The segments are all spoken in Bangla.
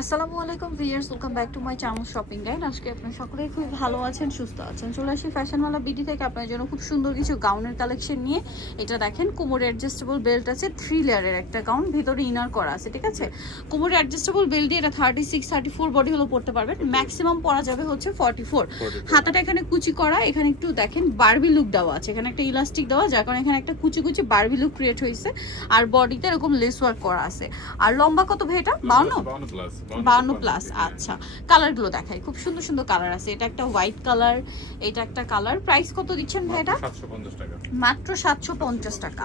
আসসালামু আলাইকুম viewers, welcome back to my channel shopping guide. আজকে আপনারা সকলেই খুব ভালো আছেন, সুস্থ আছেন। চলে আসি ফ্যাশনওয়ালা বিডি থেকে আপনার জন্য খুব সুন্দর কিছু গাউনের কালেকশন নিয়ে। এটা দেখেন, কোমরে অ্যাডজাস্টেবল বেল্ট আছে, 3 লেয়ারের একটা গাউন, ভিতরে ইনার করা আছে, ঠিক আছে। কোমরে অ্যাডজাস্টেবল বেল্ট দিয়ে এটা 36-34 বডি হলো পড়তে পারবেন, ম্যাক্সিমাম পরা যাবে হচ্ছে 44। হাতাটা এখানে কুচি করা, এখানে একটু দেখেন বারবি লুক দেওয়া আছে, এখানে একটা ইলাস্টিক দেওয়া, যার কারণে এখানে একটা কুচি কুচি বারবি লুক ক্রিয়েট হয়েছে। আর বডিতে এরকম লেস ওয়ার্ক করা আছে। আর লম্বা কত ভাই এটা? 52 প্লাস। আচ্ছা, কালারগুলো দেখাই, খুব সুন্দর সুন্দর কালার আছে। এটা একটা হোয়াইট কালার, এটা একটা কালার। প্রাইস কত দিচ্ছেন ভাই এটা? 750 টাকা, মাত্র 750 টাকা।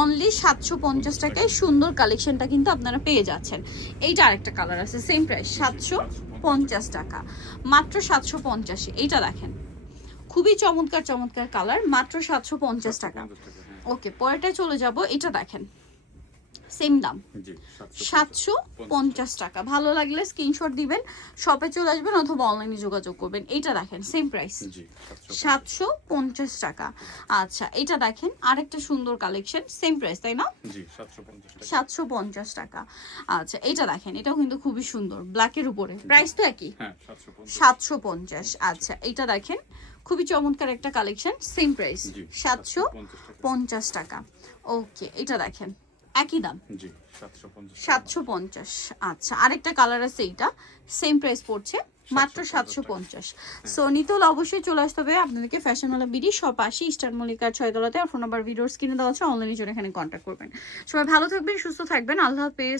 অনলি 750 টাকায় সুন্দর কালেকশনটা কিন্তু আপনারা পেয়ে যাচ্ছেন। এইটা আরেকটা কালার আছে, সেম প্রাইস 750 টাকা, মাত্র 750। এইটা দেখেন, খুবই চমৎকার চমৎকার কালার, মাত্র 750 টাকা। ওকে, পরেরটায় চলে যাব। এটা দেখেন, সেম দাম, 750 টাকা। ভালো লাগলে স্ক্রিনশট দিবেন, শপে চলে আসবেন অথবা অনলাইনে যোগাযোগ করবেন। এইটা দেখেন, সেম প্রাইস 750 টাকা। আচ্ছা, এটা দেখেন আরেকটা সুন্দর কালেকশন, সেম প্রাইস তাই না? 750 টাকা। আচ্ছা, এটা দেখেন, এটাও কিন্তু খুবই সুন্দর, ব্ল্যাকের উপরে, প্রাইস তো একই, 750। আচ্ছা, এটা দেখেন, খুবই চমৎকার একটা কালেকশন, সেম প্রাইস 750 টাকা। ওকে, এটা দেখেন একই দাম, 750। আচ্ছা, আরেকটা কালার আছে, এইটা সেম প্রাইস পড়ছে মাত্র 750। সো নিতে হলে অবশ্যই চলে আসতে হবে আপনাদেরকে ফ্যাশনওয়ালা বিডি, শপ 80 ইস্টার্ন মল্লিকার 6 তলাতে। আর ফোন নাম্বার ভিডিওর স্ক্রিনে দেওয়া আছে, অনলাইনে জন্য এখানে কন্ট্যাক্ট করবেন। সবাই ভালো থাকবেন, সুস্থ থাকবেন, আল্লাহ হাফেজ।